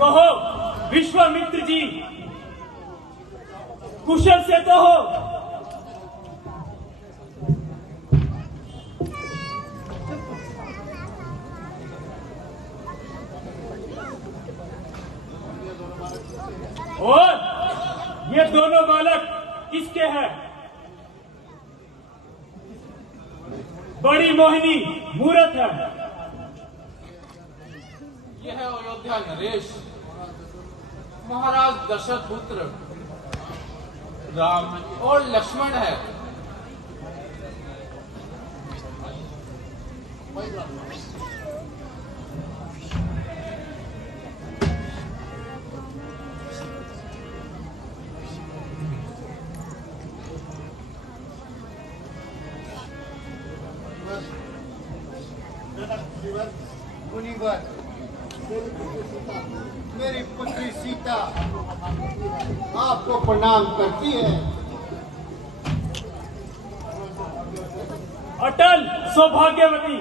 कहो विश्वामित्र जी, कुशल से तो हो। और ये दोनों बालक किसके हैं? बड़ी मोहिनी मूरत है। यह है अयोध्या नरेश, महाराज दशरथ पुत्र राम और लक्ष्मण है। मुनिवर, मेरी पुत्री सीता आपको प्रणाम करती है। अटल सौभाग्यवती,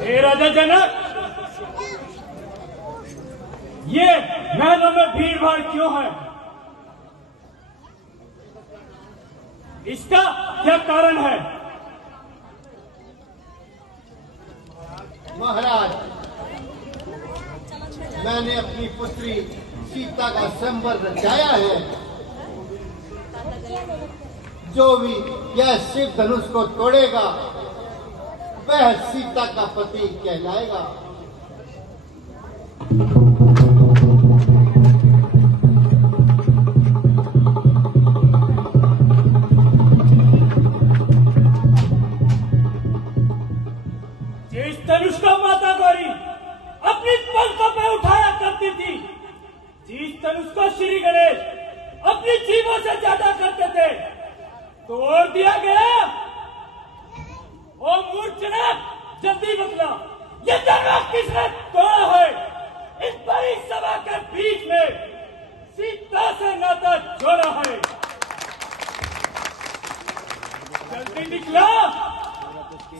हे राजा जनक, ये महलों में भीड़ भाड़ क्यों है? इसका क्या कारण है? महाराज, मैंने अपनी पुत्री सीता का संबल रचाया है। जो भी यह शिव धनुष को तोड़ेगा वह सीता का पति कहलाएगा। जिस धनुष को माता गौरी अपनी पलकों पे उठाया करती थी, जिस धनुष को श्री गणेश अपनी जीवों से ज्यादा करते थे, तोड़ दिया गया। ओ मूर्छना, जल्दी बतला, ये धनुष किसने तोड़ा है? इस बड़ी सभा के बीच में सीता से नाता जोड़ा है। जल्दी निकला,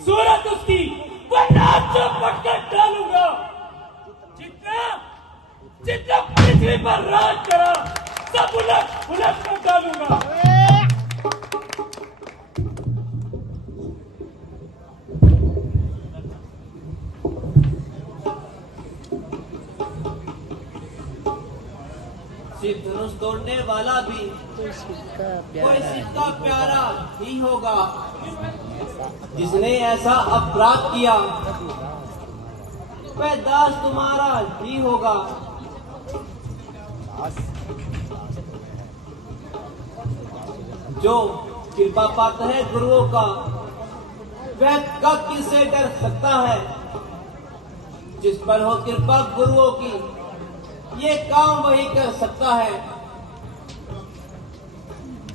सूरत उसकी वरना चौपट कर डालूंगा। जितना पृथ्वी पर राज करा सब उलट उलट कर डालूंगा। सिर्फ धनुष तोड़ने वाला भी कोई सिक्का प्यारा ही होगा। जिसने ऐसा अपराध किया वह दास तुम्हारा ही होगा। जो कृपा पाता है गुरुओं का वह कब किससे डर सकता है? जिस पर हो कृपा गुरुओं की ये काम वही कर सकता है।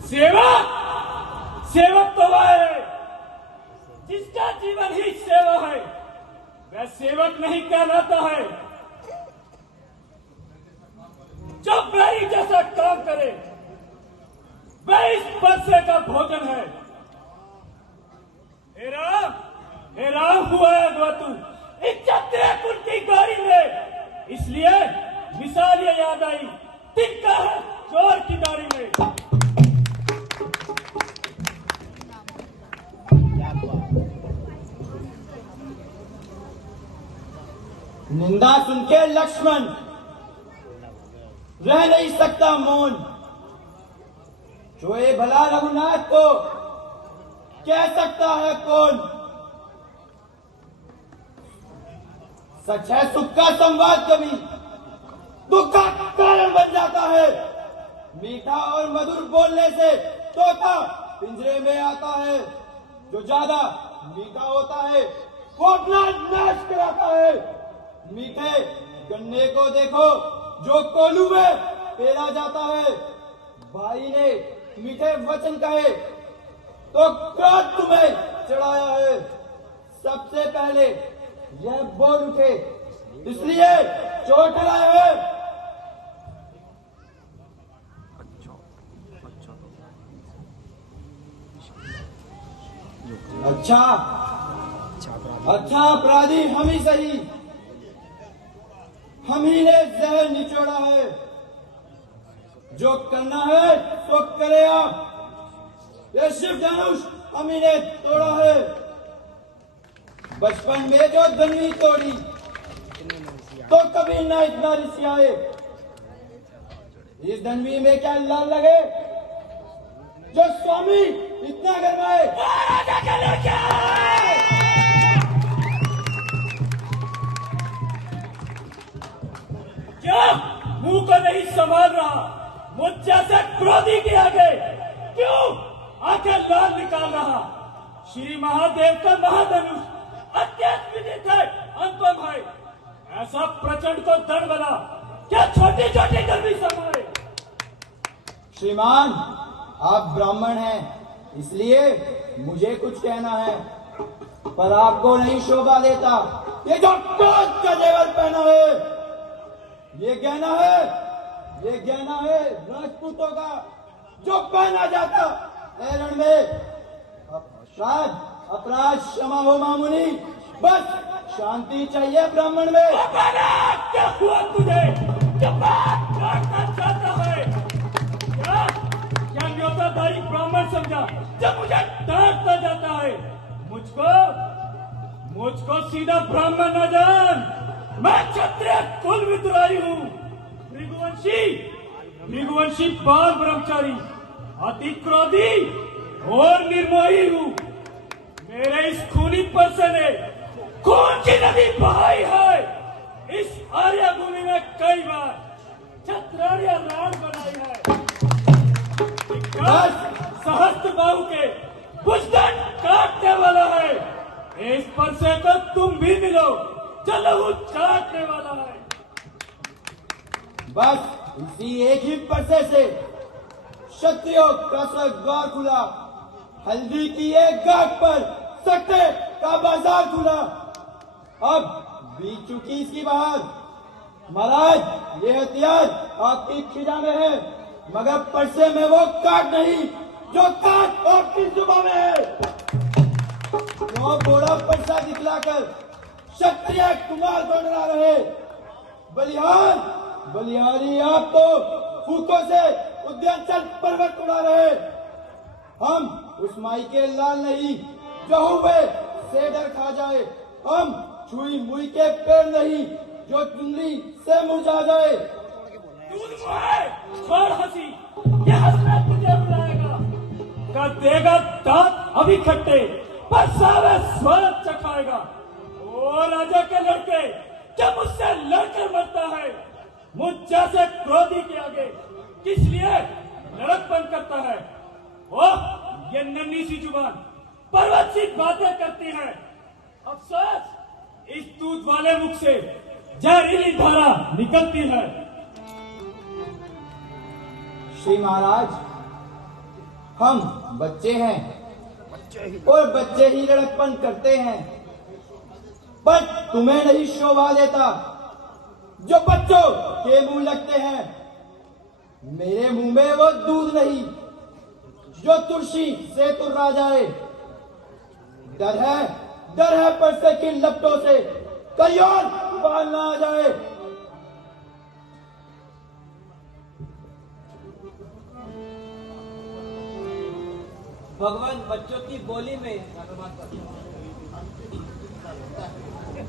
सेवक, सेवक तो वह है जिसका जीवन ही सेवा है। वह सेवक नहीं कहलाता है जो बैरी जैसा काम करे। वह इस बरसे का भोजन है। हे राम हुआ है तू इज्जत दे उनकी गाड़ी में। इसलिए मिसाल ये याद आई, तिनका है चोर की गाड़ी में। निंदा सुन के लक्ष्मण रह नहीं सकता मौन। जो ये भला रघुनाथ को कह सकता है कौन? सच है सुख का संवाद कभी दुख का कारण बन जाता है। मीठा और मधुर बोलने से तोता पिंजरे में आता है। जो ज्यादा मीठा होता है वो अपना नाश कराता है। मीठे गन्ने को देखो जो कोलू में पेरा जाता है। भाई ने मीठे वचन कहे तो क्रोध तुम्हें चढ़ाया है। सबसे पहले यह बोल उठे इसलिए चोट लाए है। अच्छा अच्छा अपराधी हम ही सही, हम ही ने जहर निचोड़ा है। जो करना है तो करे आप। ये शिव धनुष हम ही ने तोड़ा है। बचपन में जो धनवी तोड़ी तो कभी ना इतना रिसियाए। इस धनवी में क्या लाल लगे जो स्वामी इतना गरमाए। क्या मुंह को नहीं संभाल रहा? मुझ जैसे क्रोधी के आगे क्यों आंखें लाल निकाल रहा? श्री महादेव का महाधनुष अत्यंत विदित है, अनुपम है। ऐसा प्रचंड को दंड बना क्या छोटी छोटी गर्मी समाए। श्रीमान आप ब्राह्मण हैं, इसलिए मुझे कुछ कहना है, पर आपको नहीं शोभा देता ये जो कांच का जेवर पहना है। ये गहना है राजपूतों का जो पहना जाता है रण में। अपराध क्षमा हो मामुनि, बस शांति चाहिए ब्राह्मण में। क्या हुआ तुझे? क्या बात काटना चाहता है? क्या न्योताधारी ब्राह्मण समझा जब मुझे डांटता जाता है? मुझको सीधा ब्राह्मण न जान। मैं क्षत्रिय कुल विद्रोही हूँ, भृगुवंशी बाल ब्रह्मचारी, अति क्रोधी और निर्मोही हूँ। मेरे इस खूनी परसे ने खून की नदी बहाई है। इस आर्य भूमि में कई बार छत्रार्य राण बनाई है। सहस्त्र बाहु के भुजदंड काटने वाला है। इस परसे को तुम भी मिलो, चलो वो काटने वाला है। बस इसी एक ही परसे से क्षत्रियों का द्वार खुला। हल्दी की एक गांठ पर सट्टे का बाजार खुला। अब बीत चुकी इसकी बहार। महाराज ये हथियार आपकी खिजा में है, मगर परसे में वो काट नहीं जो काट आपकी जुबान में है। क्यों बोड़ा परसा दिखलाकर क्षत्रिय कुमार को डरा रहे? बलिहारी आप तो फूकों से उद्यांचल पर्वत उड़ा रहे। हम उस माई के लाल नहीं जो हुए से डर खा जाए। हम छुई मुई के पेड़ नहीं जो चुनरी से मुरझा जाए। छोड़ हंसी, ये हंसना तुझे बुलाएगा। का देगा दांत अभी खट्टे, पर सारा स्वाद चखाएगा। ओ राजा के लड़के जब मुझसे लड़कर मरता है, मुझ जैसे क्रोधी के आगे किस लिए लड़कपन करता है? ओह ये नन्ही सी जुबान पर्वत सी बातें करती है। अफसोस इस दूध वाले मुख से जहरीली धारा निकलती है। श्री महाराज हम बच्चे हैं और बच्चे ही लड़कपन करते हैं, पर तुम्हें नहीं शोभा देता जो बच्चों के मुंह लगते हैं। मेरे मुंह में वो दूध नहीं जो तुलसी से तुर्रा जाए। डर है परसे की लपटों से कहीं और बाल ना आ जाए। भगवान बच्चों की बोली में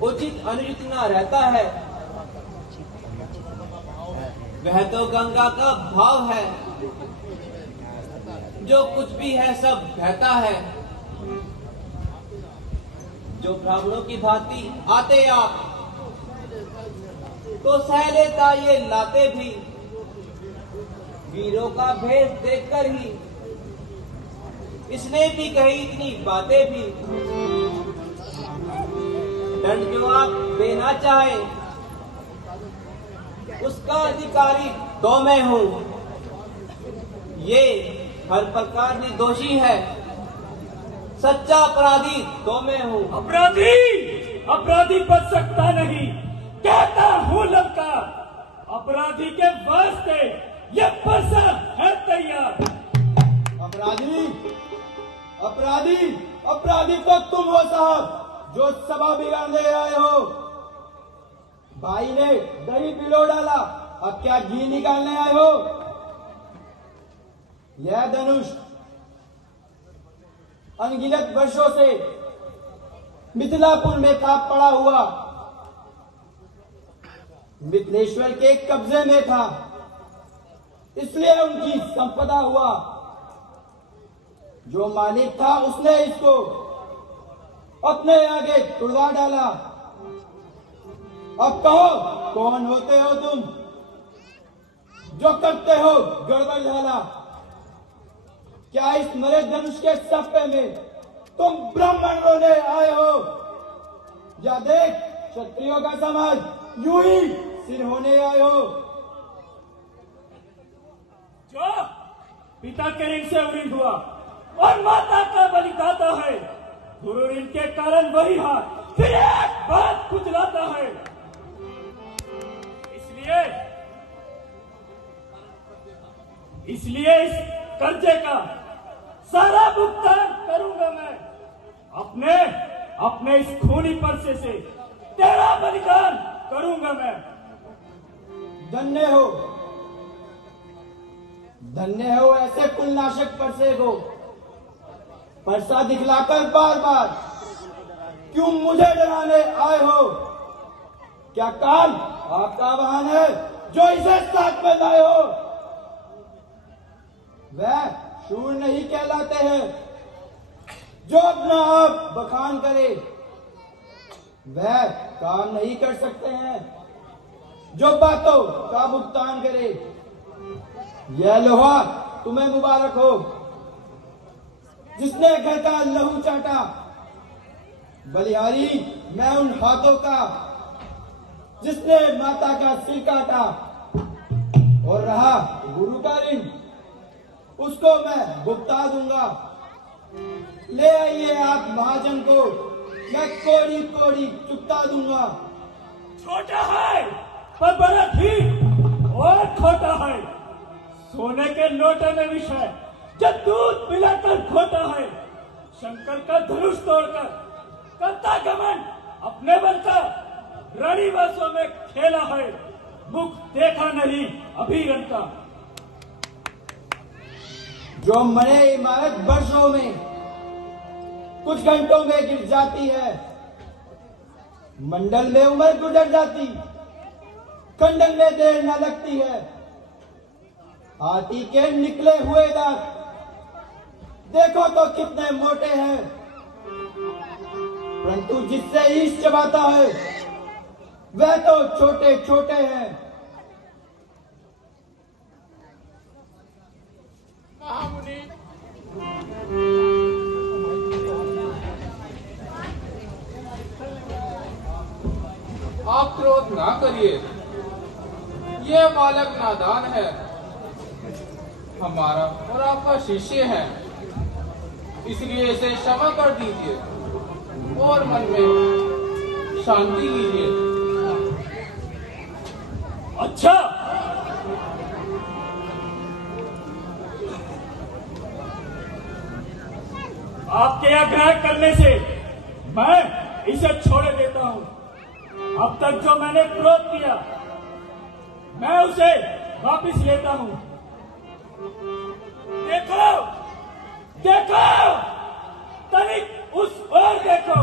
उचित अनुचित ना रहता है। वह तो गंगा का भाव है, जो कुछ भी है सब बहता है। जो ब्राह्मणों की भांति आते आप तो सह लेता ये लाते भी। वीरों का भेष देखकर ही इसने भी कही इतनी बातें भी। दंड जो आप देना चाहे उसका अधिकारी तो मैं हूँ। ये हर प्रकार निर्दोषी है, सच्चा अपराधी तो मैं हूँ। अपराधी बच सकता नहीं, कहता हूँ लंका। अपराधी के वास्ते ये परसा है तैयार। अपराधी तो तुम हो साहब, जो सभा बिगाड़ने आए हो। भाई ने दही पिलो डाला, अब क्या घी निकालने आए हो? यह धनुष अनगिनत वर्षों से मिथिलापुर में था पड़ा हुआ, मिथिलेश्वर के कब्जे में था, इसलिए उनकी संपदा हुआ। जो मालिक था उसने इसको अपने आगे तुड़वा डाला। अब कहो, कौन होते हो तुम जो करते हो गड़बड़ झाला? क्या इस नरे धनुष के सप्पे में तुम ब्राह्मण रोने आए हो? या देख, क्षत्रियों का समाज यूं ही सिर होने आए हो। जो पिता के ऋण से ऋण हुआ और माता का बलिदाता है, गुरु ऋण के कारण वही हाथ फिर एक बात खुजलाता है। इसलिए इस कर्जे का सारा भुगतान करूंगा मैं। अपने इस खूनी परसे से तेरा बलिदान करूंगा मैं। धन्य हो ऐसे कुलनाशक परसे को। परसा दिखलाकर बार बार क्यों मुझे डराने आए हो? क्या काम आपका वाहन है जो इसे साथ में लाए हो? वह शूर नहीं कहलाते हैं जो अपना आप बखान करे। वह काम नहीं कर सकते हैं जो बातों का भुगतान करे। यह लोहा तुम्हें मुबारक हो जिसने घर का लहू चाटा। बलिहारी मैं उन हाथों का जिसने माता का सिर काटा। और रहा गुरु का ऋण, उसको मैं भुगता दूंगा। ले आइए आप महाजन को, मैं कोड़ी कोड़ी चुकता दूंगा। छोटा है पर बड़ा ठीक और खोटा है। सोने के लोटे में विष है जो दूध पिलाकर खोटा है। शंकर का धनुष तोड़कर करता गमन अपने बल का रणिवासों में खेला है। मुख देखा नहीं अभिरन का। जो मरे इमारत वर्षों में कुछ घंटों में गिर जाती है। मंडल में उम्र गुजर जाती, खंडन में देर न लगती है। हाथी के निकले हुए दांत देखो तो कितने मोटे हैं, परंतु जिससे ईश चबाता है वह तो छोटे छोटे हैं। महामुनि, आप क्रोध ना करिए, यह बालक नादान है, हमारा और आपका शिष्य है, इसलिए इसे क्षमा कर दीजिए और मन में शांति लीजिए। अच्छा, आपके आग्रह करने से मैं इसे छोड़ देता हूं। अब तक जो मैंने क्रोध किया मैं उसे वापस लेता हूं। देखो देखो, तनिक उस ओर देखो,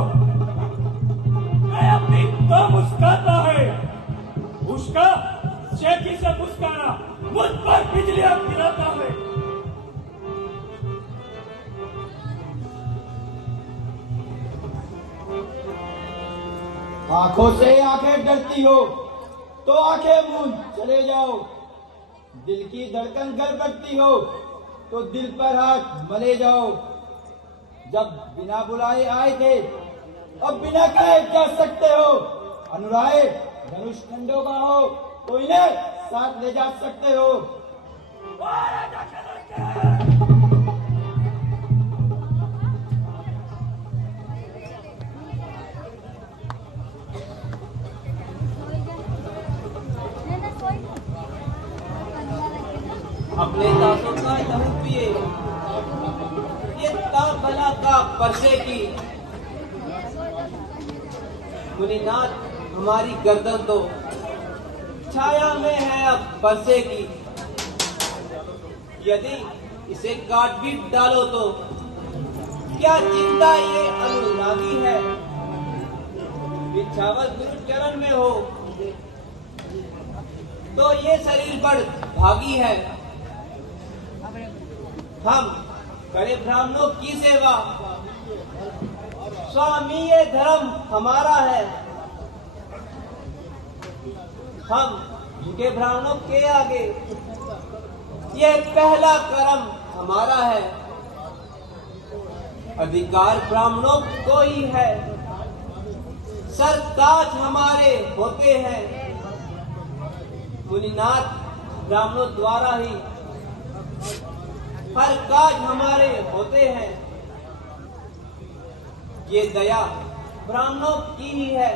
मैं अपनी तो मुस्काता है, उसका शेखी से मुस्काना मुझ पर बिजलियां गिराता है। आंखों से आंखें डरती हो तो आंखें मूंद चले जाओ। दिल की धड़कन गड़बड़ती हो तो दिल पर हाथ मले जाओ। जब बिना बुलाए आए थे अब बिना कहे जा सकते हो। अनुराय धनुष खंडोबा हो तो इन्हें साथ ले जा सकते हो। अपने दांतों का लहू पिए, ये ताबला का परसे की मुनिनाथ, हमारी गर्दन तो छाया में है अब परसे की। यदि इसे काट भी डालो तो क्या जिंदा ये अनुरागी है? बिछावत गुरु चरण में हो तो ये शरीर बड़ भागी है। हम करे ब्राह्मणों की सेवा, स्वामी ये धर्म हमारा है। हम झुके ब्राह्मणों के आगे, ये पहला कर्म हमारा है। अधिकार ब्राह्मणों को ही है, सरताज हमारे होते हैं। मुनिनाथ, ब्राह्मणों द्वारा ही हर काज हमारे होते हैं। ये दया ब्राह्मणों की ही है,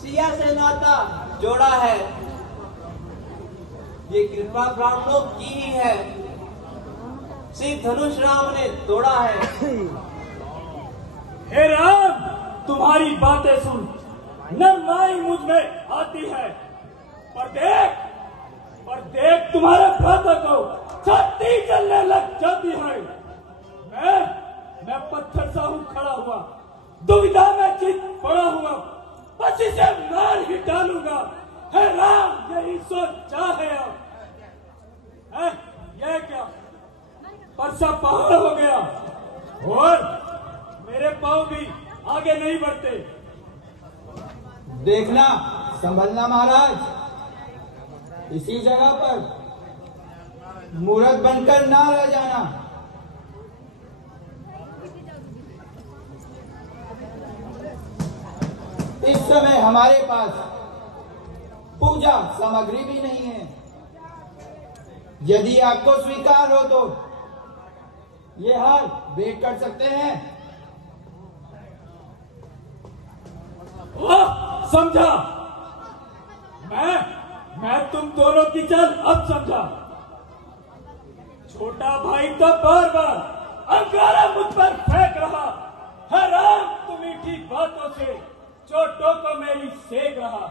सिया से नाता जोड़ा है। ये कृपा ब्राह्मणों की ही है, श्री धनुष राम ने तोड़ा है। हे राम, तुम्हारी बातें सुन नरमाई मुझ में आती है, पर देख तुम्हारे भ्राता को छाती जलने लग जाती है। मैं पत्थर सा हूँ खड़ा हुआ, दुविधा में चित पड़ा हुआ, बस इसे मार ही डालूंगा। हे राम, यही सोच चाहे अब। यह क्या परसा पहाड़ हो गया और मेरे पांव भी आगे नहीं बढ़ते। देखना, संभलना महाराज, इसी जगह पर मूर्ख बनकर ना रह जाना। इस समय हमारे पास पूजा सामग्री भी नहीं है। यदि आपको स्वीकार हो तो ये हार भेंट कर सकते हैं। समझा, मैं तुम दोनों की चाल अब समझा। छोटा भाई तो बार बार अंगारा मुझ पर फेंक रहा है। राम, तुम मीठी बातों से चोटों को मेरी सेक रहा।